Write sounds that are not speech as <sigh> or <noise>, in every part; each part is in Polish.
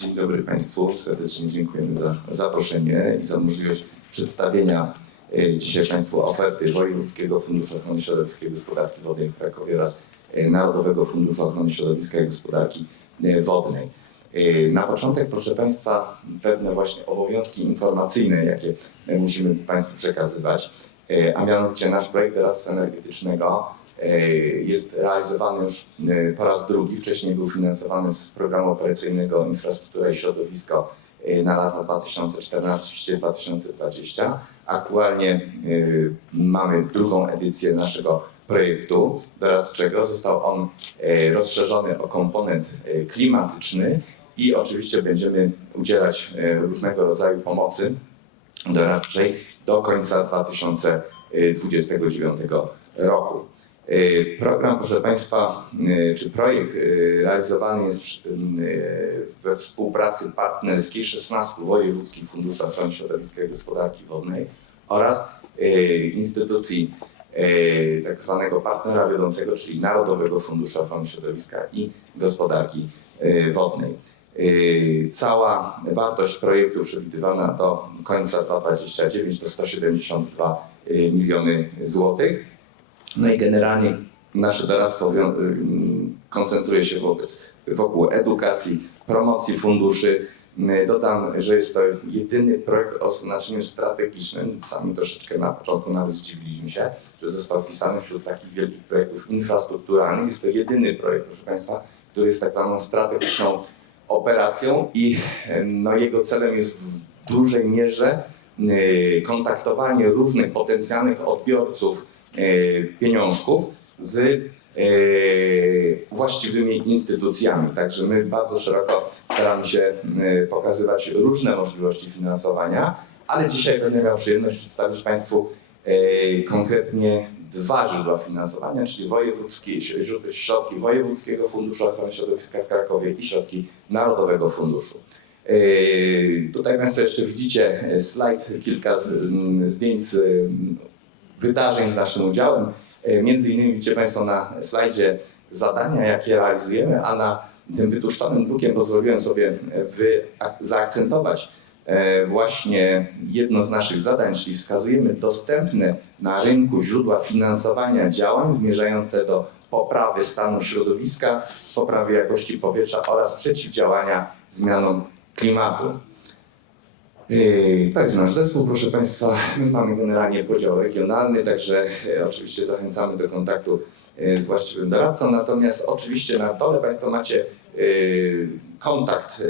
Dzień dobry Państwu. Serdecznie dziękujemy za zaproszenie i za możliwość przedstawienia e, dzisiaj Państwu oferty Wojewódzkiego Funduszu Ochrony Środowiska i Gospodarki Wodnej w Krakowie oraz e, Narodowego Funduszu Ochrony Środowiska i Gospodarki e, Wodnej. Na początek, proszę Państwa, pewne właśnie obowiązki informacyjne, jakie musimy Państwu przekazywać, a mianowicie nasz projekt doradztwa energetycznego jest realizowany już e, po raz drugi. Wcześniej był finansowany z programu operacyjnego Infrastruktura i Środowisko e, na lata 2014-2020. Aktualnie e, mamy drugą edycję naszego projektu doradczego. Został on e, rozszerzony o komponent e, klimatyczny i oczywiście będziemy udzielać e, różnego rodzaju pomocy doradczej do końca 2029 roku. E, Program, proszę Państwa, e, czy projekt e, realizowany jest we współpracy partnerskiej 16 wojewódzkich funduszy ochrony środowiska i gospodarki wodnej oraz instytucji tak zwanego partnera wiodącego, czyli Narodowego Funduszu Ochrony Środowiska i Gospodarki Wodnej. Cała wartość projektu przewidywana do końca 2029 to 172 yy, miliony złotych. No i generalnie nasze doradztwo ym, koncentruje się wobec, wokół edukacji, promocji funduszy. Yy, Dodam, że jest to jedyny projekt o znaczeniu strategicznym. Sami troszeczkę na początku nawet zdziwiliśmy się, że został wpisany wśród takich wielkich projektów infrastrukturalnych. Jest to jedyny projekt, proszę Państwa, który jest tak zwaną strategiczną operacją i e, no, jego celem jest w dużej mierze kontaktowanie różnych potencjalnych odbiorców pieniążków z e, właściwymi instytucjami. Także my bardzo szeroko staramy się e, pokazywać różne możliwości finansowania, ale dzisiaj będę miał przyjemność przedstawić Państwu e, konkretnie dwa źródła finansowania, czyli wojewódzkie, środki Wojewódzkiego Funduszu Ochrony Środowiska w Krakowie i środki Narodowego Funduszu. Tutaj Państwo jeszcze widzicie e, slajd, kilka zdjęć z wydarzeń z naszym udziałem. E, Między innymi widzicie Państwo na slajdzie zadania, jakie realizujemy, a na tym wytłuszczonym drukiem pozwoliłem sobie e, wy, zaakcentować e, właśnie jedno z naszych zadań, czyli wskazujemy dostępne na rynku źródła finansowania działań zmierzające do poprawy stanu środowiska, poprawy jakości powietrza oraz przeciwdziałania zmianom klimatu. Yy, To jest nasz zespół, proszę Państwa. My mamy generalnie podział regionalny, także e, oczywiście zachęcamy do kontaktu e, z właściwym doradcą. Natomiast oczywiście na dole Państwo macie e, kontakt,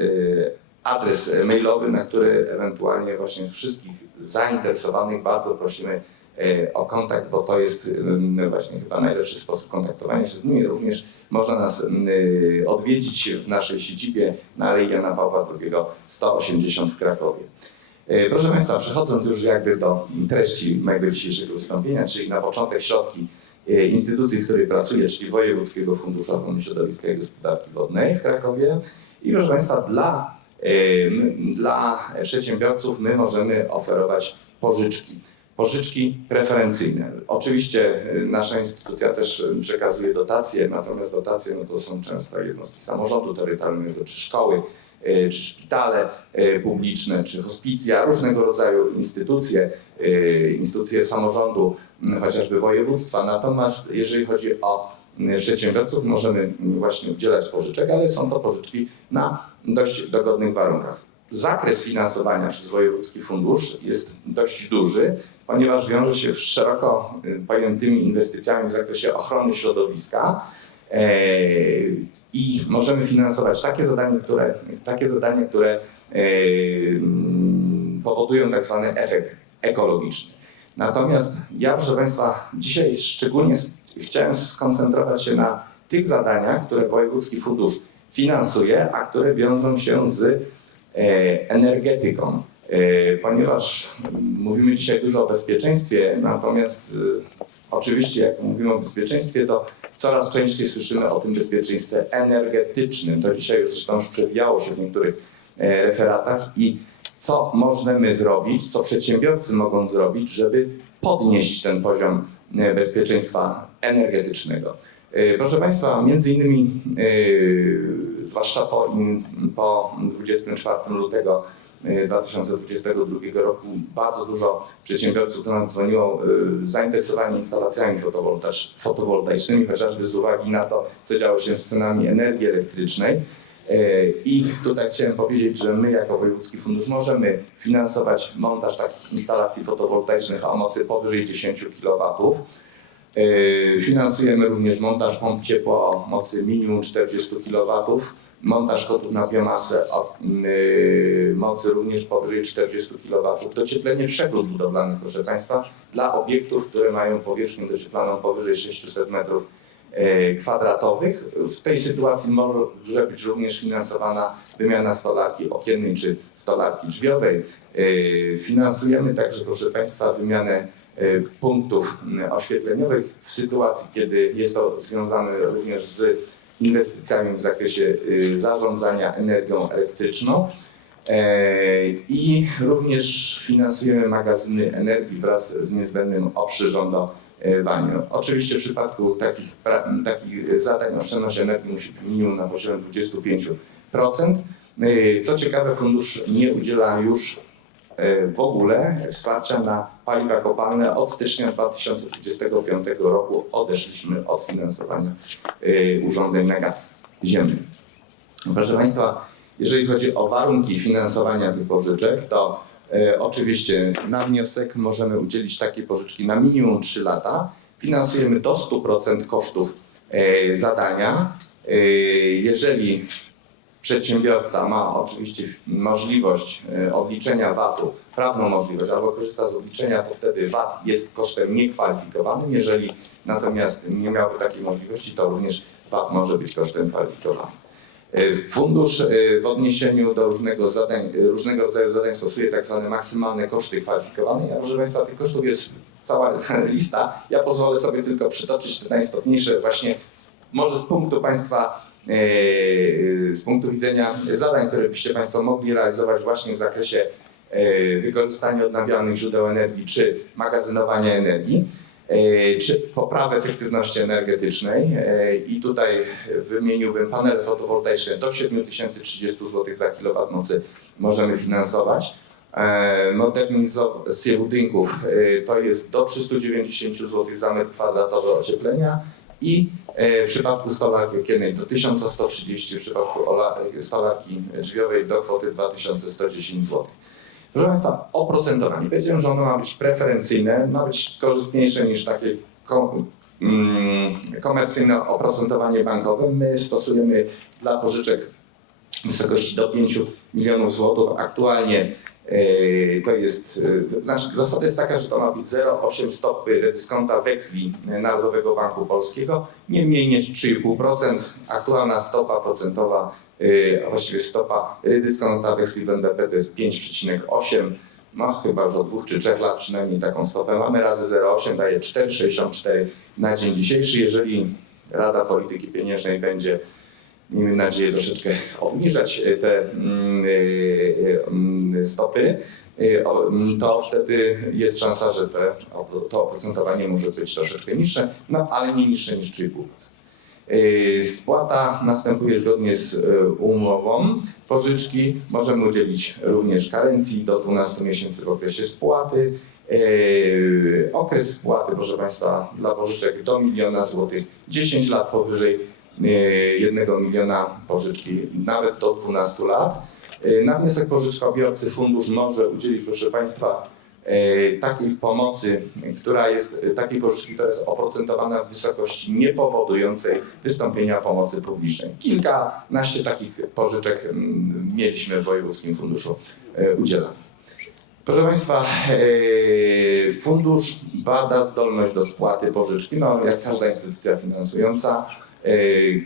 adres mailowy, na który ewentualnie właśnie wszystkich zainteresowanych bardzo prosimy o kontakt, bo to jest em, właśnie chyba najlepszy sposób kontaktowania się z nimi. Również można nas em, y, odwiedzić w naszej siedzibie na Alei Jana Pawła II 180 w Krakowie. E, Proszę Państwa, przechodząc już jakby do treści mojego dzisiejszego wystąpienia, czyli na początek środki e, instytucji, w której pracuję, czyli Wojewódzkiego Funduszu Ochrony Środowiska i Gospodarki Wodnej w Krakowie. I proszę Państwa, dla, e, dla przedsiębiorców my możemy oferować pożyczki. Pożyczki preferencyjne. Oczywiście e, nasza instytucja też e, przekazuje dotacje, natomiast dotacje no to są często jednostki samorządu terytorialnego czy szkoły, e, czy szpitale publiczne, czy hospicja, różnego rodzaju instytucje, instytucje samorządu, m, chociażby województwa. Natomiast jeżeli chodzi o przedsiębiorców, możemy m, właśnie udzielać pożyczek, ale są to pożyczki na dość dogodnych warunkach. Zakres finansowania przez Wojewódzki Fundusz jest dość duży, ponieważ wiąże się z szeroko y, pojętymi inwestycjami w zakresie ochrony środowiska. E, i możemy finansować takie zadania, które, takie zadania, które e, mm, powodują tak zwany efekt ekologiczny. Natomiast ja, proszę Państwa, dzisiaj szczególnie chciałem skoncentrować się na tych zadaniach, które Wojewódzki Fundusz finansuje, a które wiążą się z energetyką. E, Ponieważ mówimy dzisiaj dużo o bezpieczeństwie, natomiast e, oczywiście jak mówimy o bezpieczeństwie, to coraz częściej słyszymy o tym bezpieczeństwie energetycznym. To dzisiaj już zresztą już przewijało się w niektórych e, referatach i co możemy zrobić, co przedsiębiorcy mogą zrobić, żeby podnieść ten poziom e, bezpieczeństwa energetycznego. E, Proszę Państwa, między innymi, e, zwłaszcza po, po 24 lutego e, 2022 roku, bardzo dużo przedsiębiorców do nas dzwoniło e, zainteresowani instalacjami fotowoltaicznymi, chociażby z uwagi na to, co działo się z cenami energii elektrycznej. E, I tutaj chciałem powiedzieć, że my jako Wojewódzki Fundusz możemy finansować montaż takich instalacji fotowoltaicznych o mocy powyżej 10 kW. E, Finansujemy również montaż pomp ciepła o mocy minimum 40 kW, montaż kotłów na biomasę o y, mocy również powyżej 40 kW, docieplenie przegród budowlanych, proszę Państwa, dla obiektów, które mają powierzchnię docieplaną powyżej 600 metrów e, kwadratowych. W tej sytuacji może być również finansowana wymiana stolarki okiennej czy stolarki drzwiowej. E, Finansujemy także, proszę Państwa, wymianę e, punktów m, oświetleniowych w sytuacji, kiedy jest to związane również z inwestycjami w zakresie y, zarządzania energią elektryczną. E, I również finansujemy magazyny energii wraz z niezbędnym oprzyrządowaniem. Oczywiście w przypadku takich, takich zadań oszczędność energii musi być minimum na poziomie 25%. E, Co ciekawe, fundusz nie udziela już e, w ogóle wsparcia na paliwa kopalne. Od stycznia 2025 roku odeszliśmy od finansowania e, urządzeń na gaz ziemny. Proszę Państwa, jeżeli chodzi o warunki finansowania tych pożyczek, to e, oczywiście na wniosek możemy udzielić takiej pożyczki na minimum 3 lata. Finansujemy do 100% kosztów e, zadania. Jeżeli przedsiębiorca ma oczywiście możliwość e, odliczenia VAT-u, prawną możliwość, albo korzysta z odliczenia, to wtedy VAT jest kosztem niekwalifikowanym. Jeżeli natomiast nie miałby takiej możliwości, to również VAT może być kosztem kwalifikowanym. E, Fundusz e, w odniesieniu do różnego, zadań, różnego rodzaju zadań stosuje tak zwane maksymalne koszty kwalifikowane. Ja, proszę Państwa, tych kosztów jest cała <laughs> lista. Ja pozwolę sobie tylko przytoczyć te najistotniejsze właśnie może z punktu Państwa, e, z punktu widzenia zadań, które byście Państwo mogli realizować właśnie w zakresie e, wykorzystania odnawialnych źródeł energii czy magazynowania energii e, czy poprawy efektywności energetycznej. E, I tutaj wymieniłbym panele fotowoltaiczne do 7030 zł za kilowat mocy możemy finansować. E, Modernizację budynków e, to jest do 390 zł za metr kwadratowy ocieplenia i e, w przypadku stolarki okiennej do 1130, w przypadku ola- stolarki drzwiowej do kwoty 2110 zł. Proszę Państwa, oprocentowanie. Powiedziałem, że ono ma być preferencyjne, ma być korzystniejsze niż takie mm, komercyjne oprocentowanie bankowe. My stosujemy dla pożyczek w wysokości do 5 milionów złotych. Aktualnie e, to jest, e, znaczy zasada jest taka, że to ma być 0,8 stopy dyskonta weksli Narodowego Banku Polskiego, nie mniej niż 3,5%. Aktualna stopa procentowa, e, a właściwie stopa dyskonta weksli w NBP to jest 5,8. No chyba już od dwóch czy trzech lat przynajmniej taką stopę mamy, razy 0,8 daje 4,64 na dzień dzisiejszy. Jeżeli Rada Polityki Pieniężnej będzie miejmy nadzieję troszeczkę obniżać e, te mm, e, e, mm, stopy, o, mm, to wtedy jest szansa, że te, to oprocentowanie może być troszeczkę niższe, no ale nie niższe niż 3,5%. E, Spłata następuje zgodnie z e, umową pożyczki. Możemy udzielić również karencji do 12 miesięcy w okresie spłaty. Okres spłaty, proszę Państwa, dla pożyczek do miliona złotych, 10 lat powyżej 1 miliona pożyczki, nawet do 12 lat. E, Na wniosek pożyczkobiorcy fundusz może udzielić, proszę Państwa, e, takiej pomocy, która jest, e, takiej pożyczki, która jest oprocentowana w wysokości niepowodującej wystąpienia pomocy publicznej. Kilkanaście takich pożyczek mm, mieliśmy w Wojewódzkim Funduszu udzielanych. Proszę Państwa, fundusz bada zdolność do spłaty pożyczki, no jak każda instytucja finansująca. E,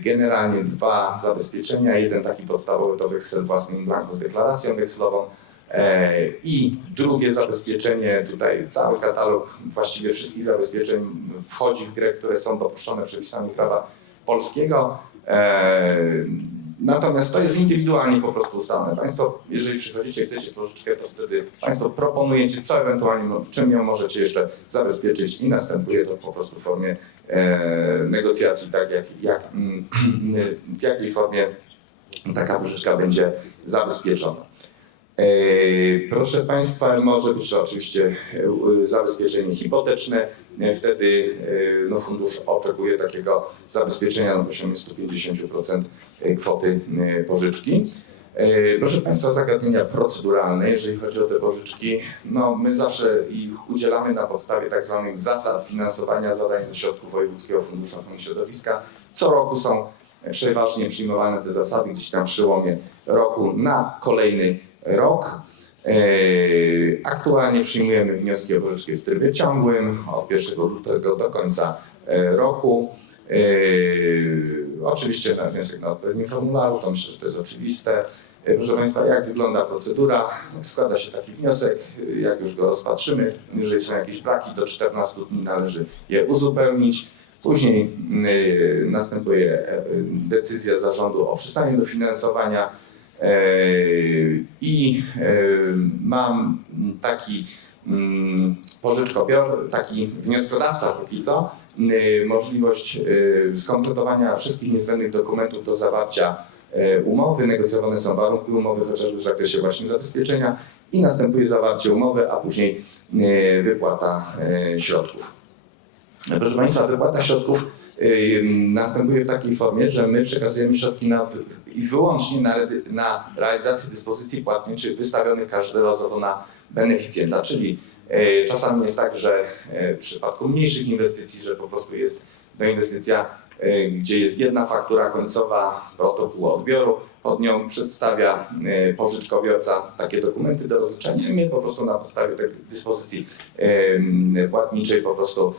Generalnie dwa zabezpieczenia, jeden taki podstawowy to weksel własny in blanco z deklaracją wekslową e, i drugie zabezpieczenie, tutaj cały katalog właściwie wszystkich zabezpieczeń wchodzi w grę, które są dopuszczone przepisami prawa polskiego. E, Natomiast to jest indywidualnie po prostu ustalone. Państwo, jeżeli przychodzicie, chcecie pożyczkę, to wtedy Państwo proponujecie, co ewentualnie, czym ją możecie jeszcze zabezpieczyć i następuje to po prostu w formie negocjacji, tak jak, jak w jakiej formie taka pożyczka będzie zabezpieczona. E, Proszę Państwa, może być oczywiście e, zabezpieczenie hipoteczne. E, Wtedy e, no, fundusz oczekuje takiego zabezpieczenia na poziomie 150% kwoty e, pożyczki. E, Proszę Państwa, zagadnienia proceduralne, jeżeli chodzi o te pożyczki, no my zawsze ich udzielamy na podstawie tak zwanych zasad finansowania zadań ze środków Wojewódzkiego Funduszu Ochrony Środowiska. Co roku są przeważnie przyjmowane te zasady gdzieś tam przy łomie roku na kolejny rok. E, Aktualnie przyjmujemy wnioski o pożyczki w trybie ciągłym od 1 lutego do końca e, roku. E, Oczywiście na wniosek na odpowiednim formularzu, to myślę, że to jest oczywiste. E, Proszę Państwa, jak wygląda procedura? Składa się taki wniosek, e, jak już go rozpatrzymy. Jeżeli są jakieś braki, do 14 dni należy je uzupełnić. Później następuje e, decyzja zarządu o przystaniu do finansowania i mam taki mm, pożyczkobior, taki wnioskodawca póki co, y, możliwość y, skompletowania wszystkich niezbędnych dokumentów do zawarcia e, umowy. Negocjowane są warunki umowy, chociażby w zakresie właśnie zabezpieczenia i następuje zawarcie umowy, a później e, wypłata środków. Proszę Państwa, wypłata środków y, następuje w takiej formie, że my przekazujemy środki na, i wyłącznie na, na realizację dyspozycji płatniczych wystawionych każdorazowo na beneficjenta, czyli y, czasami jest tak, że y, w przypadku mniejszych inwestycji, że po prostu jest to inwestycja, y, gdzie jest jedna faktura końcowa, protokół odbioru, pod nią przedstawia pożyczkobiorca takie dokumenty do rozliczenia i my po prostu na podstawie tej dyspozycji płatniczej po prostu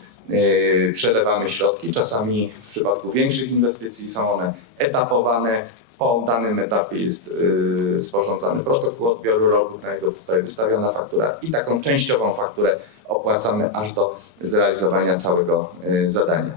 przelewamy środki. Czasami w przypadku większych inwestycji są one etapowane. Po danym etapie jest yy, sporządzany protokół odbioru jego podstawie wystawiona faktura i taką częściową fakturę opłacamy aż do zrealizowania całego yy, zadania.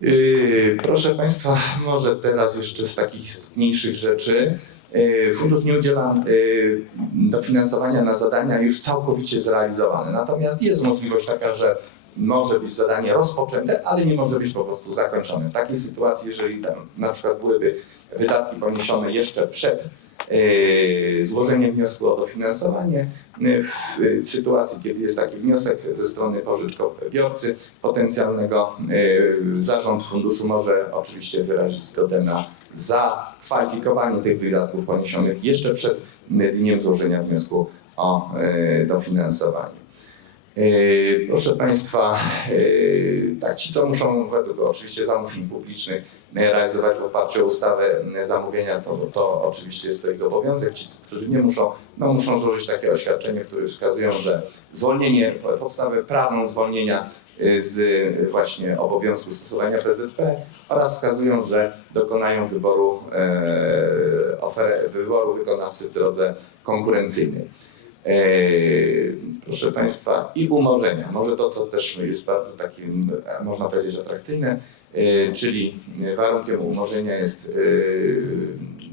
Yy, Proszę Państwa, może teraz jeszcze z takich istotniejszych rzeczy. Yy, Fundusz nie udziela yy, dofinansowania na zadania już całkowicie zrealizowane. Natomiast jest możliwość taka, że może być zadanie rozpoczęte, ale nie może być po prostu zakończone. W takiej sytuacji, jeżeli tam na przykład byłyby wydatki poniesione jeszcze przed yy, złożeniem wniosku o dofinansowanie, yy, w, sytuacji, kiedy jest taki wniosek ze strony pożyczkobiorcy potencjalnego, yy, zarząd funduszu może oczywiście wyrazić zgodę na zakwalifikowanie tych wydatków poniesionych jeszcze przed dniem złożenia wniosku o dofinansowanie. Yy, Proszę Państwa, yy, tak, ci co muszą według oczywiście zamówień publicznych realizować w oparciu o ustawę zamówienia, to, to oczywiście jest to ich obowiązek. Ci, którzy nie muszą, no muszą złożyć takie oświadczenie, które wskazują, że zwolnienie, podstawę prawną zwolnienia yy, z właśnie obowiązku stosowania PZP oraz wskazują, że dokonają wyboru, ofer- wyboru wykonawcy w drodze konkurencyjnej. Eee, Proszę Państwa, i umorzenia. Może to, co też jest bardzo takim, e, można powiedzieć, atrakcyjne, e, czyli warunkiem umorzenia jest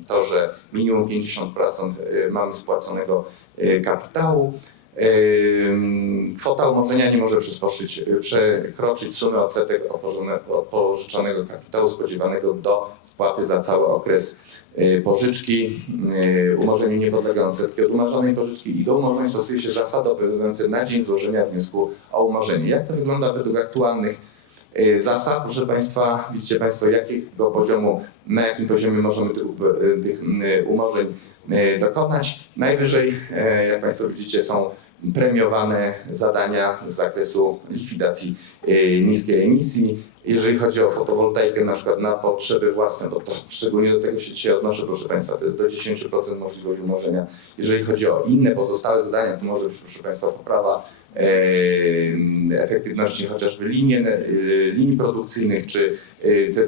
e, to, że minimum 50% e, mamy spłaconego e, kapitału. Kwota umorzenia nie może przekroczyć, przekroczyć sumy odsetek pożyczonego kapitału spodziewanego do spłaty za cały okres e, pożyczki. E, Umorzeniu nie podlegają odsetki od umarzonej pożyczki i do umorzeń stosuje się zasady obowiązujące na dzień złożenia wniosku o umorzenie. Jak to wygląda według aktualnych zasad? Proszę Państwa, widzicie Państwo, jakiego poziomu, na jakim poziomie możemy tych, tych umorzeń dokonać. Najwyżej, jak Państwo widzicie, są premiowane zadania z zakresu likwidacji e, niskiej emisji. Jeżeli chodzi o fotowoltaikę na przykład na potrzeby własne, bo to szczególnie do tego się dzisiaj odnoszę, proszę Państwa, to jest do 10% możliwość umorzenia. Jeżeli chodzi o inne pozostałe zadania, to może być, proszę Państwa, poprawa e, efektywności chociażby linii, e, linii produkcyjnych, czy e, te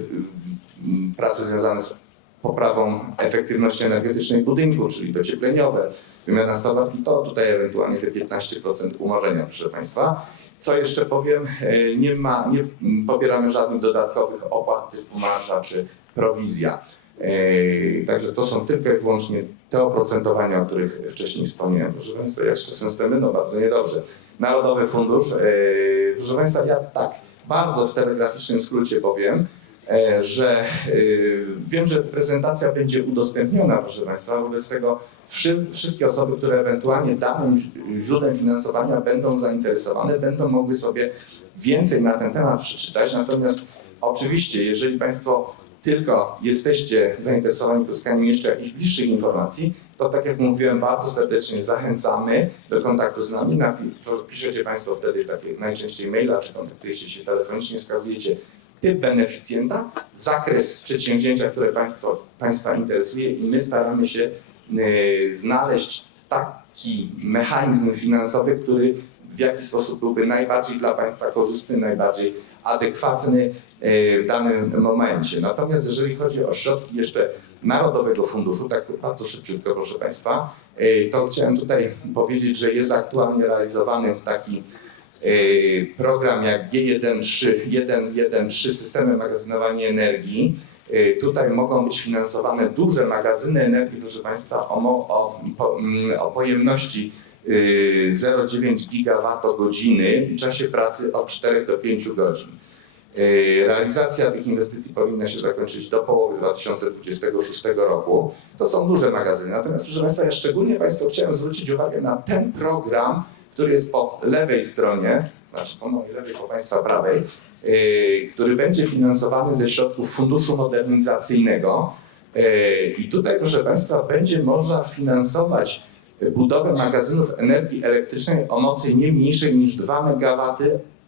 prace związane z poprawą efektywności energetycznej budynku, czyli dociepleniowe, wymiana stolarki, to tutaj ewentualnie te 15% umorzenia, proszę Państwa. Co jeszcze powiem, e, nie, ma, nie pobieramy żadnych dodatkowych opłat typu marsza czy prowizja. Yy, Także to są tylko i wyłącznie te oprocentowania, o których wcześniej wspomniałem. Proszę Państwa, jak z czasem stemy, no bardzo niedobrze. Narodowy Fundusz, yy, proszę Państwa, ja tak bardzo w telegraficznym skrócie powiem, e, że yy, wiem, że prezentacja będzie udostępniona, proszę Państwa, wobec tego wszy, wszystkie osoby, które ewentualnie danym źródłem finansowania będą zainteresowane, będą mogły sobie więcej na ten temat przeczytać. Natomiast oczywiście, jeżeli Państwo tylko jesteście zainteresowani pozyskaniem jeszcze jakichś bliższych informacji, to tak jak mówiłem, bardzo serdecznie zachęcamy do kontaktu z nami. Piszecie Państwo wtedy takie najczęściej maila, czy kontaktujecie się telefonicznie, wskazujecie typ beneficjenta, zakres przedsięwzięcia, które państwo, Państwa interesuje i my staramy się y, znaleźć taki mechanizm finansowy, który w jaki sposób byłby najbardziej dla Państwa korzystny, najbardziej adekwatny y, w danym momencie. Natomiast jeżeli chodzi o środki jeszcze Narodowego Funduszu, tak bardzo szybciutko proszę Państwa, y, to chciałem tutaj powiedzieć, że jest aktualnie realizowany taki program jak G13, 113 Systemy Magazynowania Energii. Y, Tutaj mogą być finansowane duże magazyny energii, proszę Państwa, o, o, mm, o pojemności y, 0,9 gigawattogodziny i czasie pracy od 4 do 5 godzin. Y, Realizacja tych inwestycji powinna się zakończyć do połowy 2026 roku. To są duże magazyny. Natomiast, proszę Państwa, ja szczególnie Państwu chciałem zwrócić uwagę na ten program, który jest po lewej stronie, znaczy po mojej lewej, po Państwa prawej, yy, który będzie finansowany ze środków Funduszu Modernizacyjnego. Yy, I tutaj, proszę Państwa, będzie można finansować budowę magazynów energii elektrycznej o mocy nie mniejszej niż 2 MW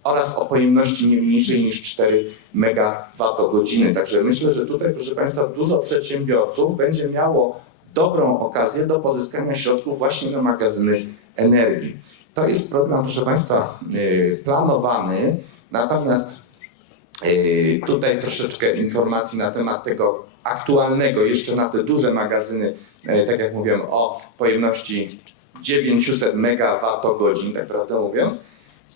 oraz o pojemności nie mniejszej niż 4 MWh. Także myślę, że tutaj, proszę Państwa, dużo przedsiębiorców będzie miało dobrą okazję do pozyskania środków właśnie na magazyny energii. To jest program, proszę Państwa, yy, planowany, natomiast yy, tutaj troszeczkę informacji na temat tego aktualnego, jeszcze na te duże magazyny, yy, tak jak mówiłem, o pojemności 900 MWh, tak prawdę mówiąc.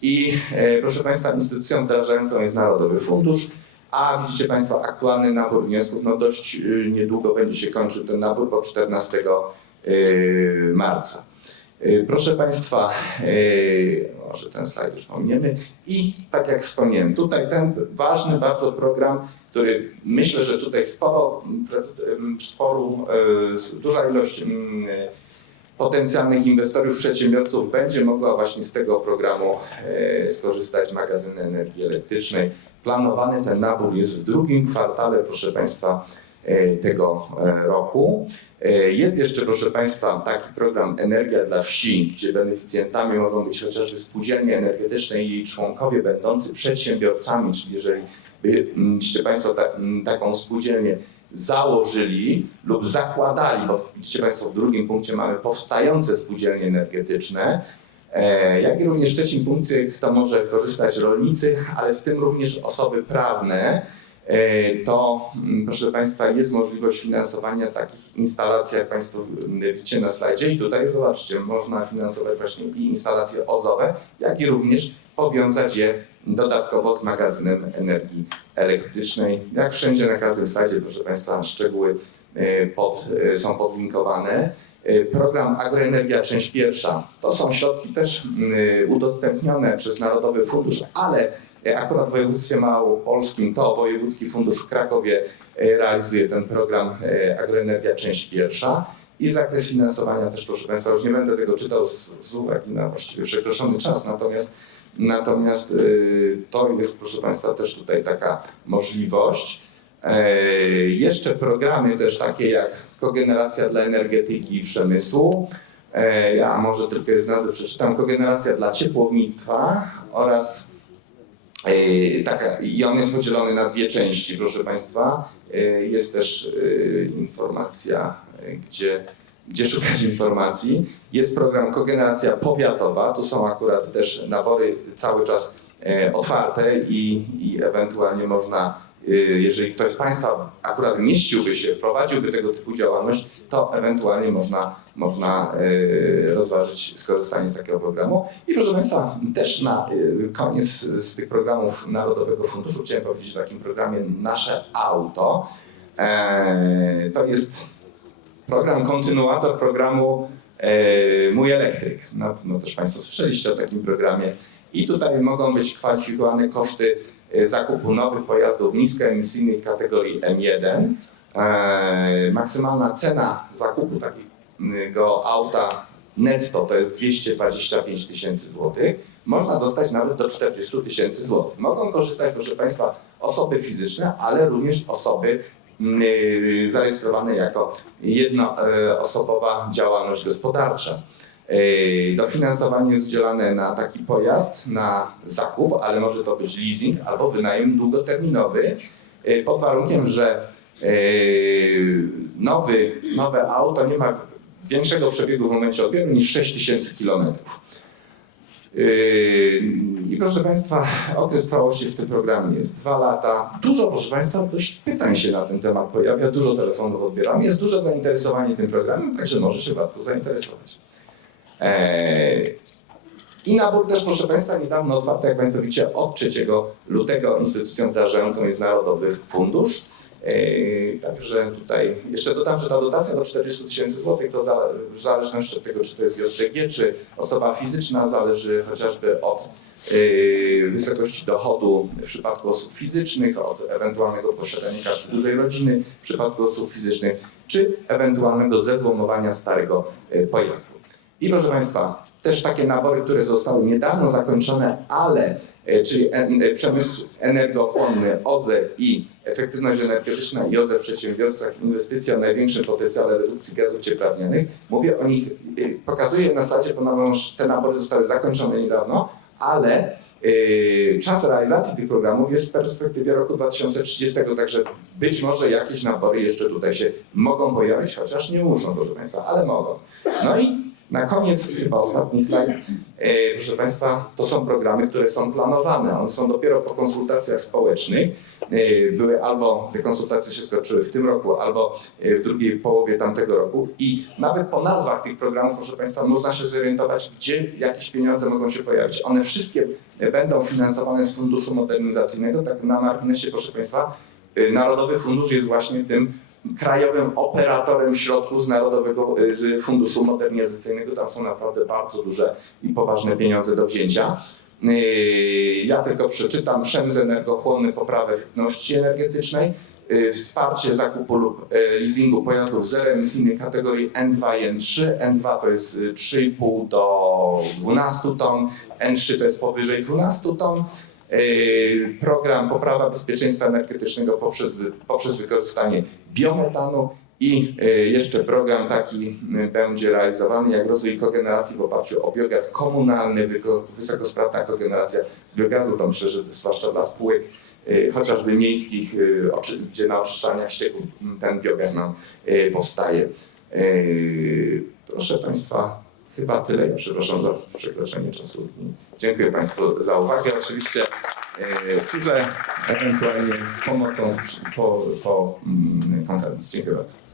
I proszę Państwa, instytucją wdrażającą jest Narodowy Fundusz, a widzicie Państwo aktualny nabór wniosków, no dość y, niedługo będzie się kończył ten nabór, bo 14 y, marca. Y, Proszę Państwa, y, może ten slajd już pominiemy. I tak jak wspomniałem, tutaj ten ważny bardzo program, który myślę, że tutaj sporo, sporu, y, duża ilość mm, potencjalnych inwestorów, przedsiębiorców będzie mogła właśnie z tego programu skorzystać magazyny energii elektrycznej. Planowany ten nabór jest w drugim kwartale, proszę Państwa, tego roku. E, Jest jeszcze, proszę Państwa, taki program Energia dla Wsi, gdzie beneficjentami mogą być chociażby spółdzielnie energetyczne i jej członkowie będący przedsiębiorcami, czyli jeżeli byście Państwo ta, m, taką spółdzielnię założyli lub zakładali, bo widzicie Państwo w drugim punkcie mamy powstające spółdzielnie energetyczne, e, jak i również w trzecim punkcie, kto może korzystać rolnicy, ale w tym również osoby prawne, to mm, proszę Państwa jest możliwość finansowania takich instalacji, jak Państwo mm, widzicie na slajdzie i tutaj zobaczcie, można finansować właśnie i instalacje OZOwe, jak i również powiązać je dodatkowo z magazynem energii elektrycznej. Jak wszędzie na każdym slajdzie, proszę Państwa, szczegóły e, pod, e, są podlinkowane. E, Program Agroenergia część pierwsza to są środki też mm, udostępnione przez Narodowy Fundusz, ale e, akurat w województwie małopolskim to Wojewódzki Fundusz w Krakowie e, realizuje ten program e, Agroenergia część pierwsza. I zakres finansowania też, proszę Państwa, już nie będę tego czytał z, z uwagi na właściwie przekroczony czas, natomiast Natomiast y, to jest, proszę Państwa, też tutaj taka możliwość. E, Jeszcze programy też takie jak kogeneracja dla energetyki i przemysłu. E, Ja może tylko z nazwy przeczytam. Kogeneracja dla ciepłownictwa oraz e, taka, i on jest podzielony na dwie części, proszę Państwa. E, Jest też e, informacja, gdzie gdzie szukać informacji. Jest program Kogeneracja Powiatowa. Tu są akurat też nabory cały czas otwarte i, i ewentualnie można, jeżeli ktoś z Państwa akurat mieściłby się, prowadziłby tego typu działalność, to ewentualnie można, można e, rozważyć skorzystanie z takiego programu. I proszę Państwa, też na e, koniec z tych programów Narodowego Funduszu chciałem powiedzieć o takim programie Nasze Auto. E, to jest program, kontynuator programu e, Mój Elektryk. No, no też Państwo słyszeliście o takim programie. I tutaj mogą być kwalifikowane koszty zakupu nowych pojazdów niskoemisyjnych kategorii M1. E, maksymalna cena zakupu takiego auta netto to jest 225 tysięcy złotych. Można dostać nawet do 40 tysięcy złotych. Mogą korzystać, proszę Państwa, osoby fizyczne, ale również osoby mm, y, zarejestrowane jako jednoosobowa działalność gospodarcza. Y, Dofinansowanie jest udzielane na taki pojazd, na zakup, ale może to być leasing albo wynajem długoterminowy, y, pod warunkiem, że y, nowy, nowe auto nie ma większego przebiegu w momencie odbioru niż 6000 km. I proszę Państwa, okres trwałości w tym programie jest dwa lata. Dużo, proszę Państwa, dość pytań się na ten temat pojawia, dużo telefonów odbieram, jest duże zainteresowanie tym programem, także może się warto zainteresować. Eee, I nabór też, proszę Państwa, niedawno otwarty, jak Państwo widzicie, od 3 lutego instytucją wdrażającą jest Narodowy Fundusz. Eee, Także tutaj jeszcze dodam, że ta dotacja do 40 tysięcy złotych to w zależności od tego, czy to jest JTG, czy osoba fizyczna, zależy chociażby od yy, wysokości dochodu w przypadku osób fizycznych, od ewentualnego posiadania karty dużej rodziny w przypadku osób fizycznych, czy ewentualnego zezłomowania starego pojazdu. I proszę Państwa, też takie nabory, które zostały niedawno zakończone, ale e, czyli en, e, przemysł energochłonny, OZE i efektywność energetyczna i OZE w przedsiębiorstwach, inwestycje o największym potencjale redukcji gazów cieplarnianych. Mówię o nich, e, pokazuję na slajdzie, ponieważ te nabory zostały zakończone niedawno, ale e, czas realizacji tych programów jest w perspektywie roku 2030, także być może jakieś nabory jeszcze tutaj się mogą pojawić, chociaż nie muszą, proszę Państwa, ale mogą. No i na koniec, chyba ostatni slajd, e, proszę Państwa, to są programy, które są planowane. One są dopiero po konsultacjach społecznych. E, Były albo te konsultacje się skończyły w tym roku, albo e, w drugiej połowie tamtego roku. I nawet po nazwach tych programów, proszę Państwa, można się zorientować, gdzie jakieś pieniądze mogą się pojawić. One wszystkie będą finansowane z Funduszu Modernizacyjnego. Tak na marginesie, proszę Państwa, Narodowy Fundusz jest właśnie tym krajowym operatorem środków z Narodowego z Funduszu Modernizacyjnego. Tam są naprawdę bardzo duże i poważne pieniądze do wzięcia. Yy, Ja tylko przeczytam przemysł energochłonny, poprawę efektywności energetycznej, yy, wsparcie zakupu lub leasingu pojazdów zeroemisyjnych kategorii N2 i N3. N2 to jest yy, 3,5 do 12 ton, N3 to jest powyżej 12 ton. Yy, Program poprawa bezpieczeństwa energetycznego poprzez, poprzez wykorzystanie biometanu i yy, jeszcze program taki yy, będzie realizowany jak rozwój kogeneracji w oparciu o biogaz komunalny, wysokosprawna kogeneracja z biogazu, to myślę, że zwłaszcza dla spółek chociażby miejskich, gdzie na oczyszczaniach ścieków ten biogaz nam powstaje. Proszę Państwa, chyba tyle. Przepraszam za przekroczenie czasu. Dziękuję Państwu za uwagę. Oczywiście yy, służę ewentualnie pomocą po, po mm, konferencji. Dziękuję bardzo.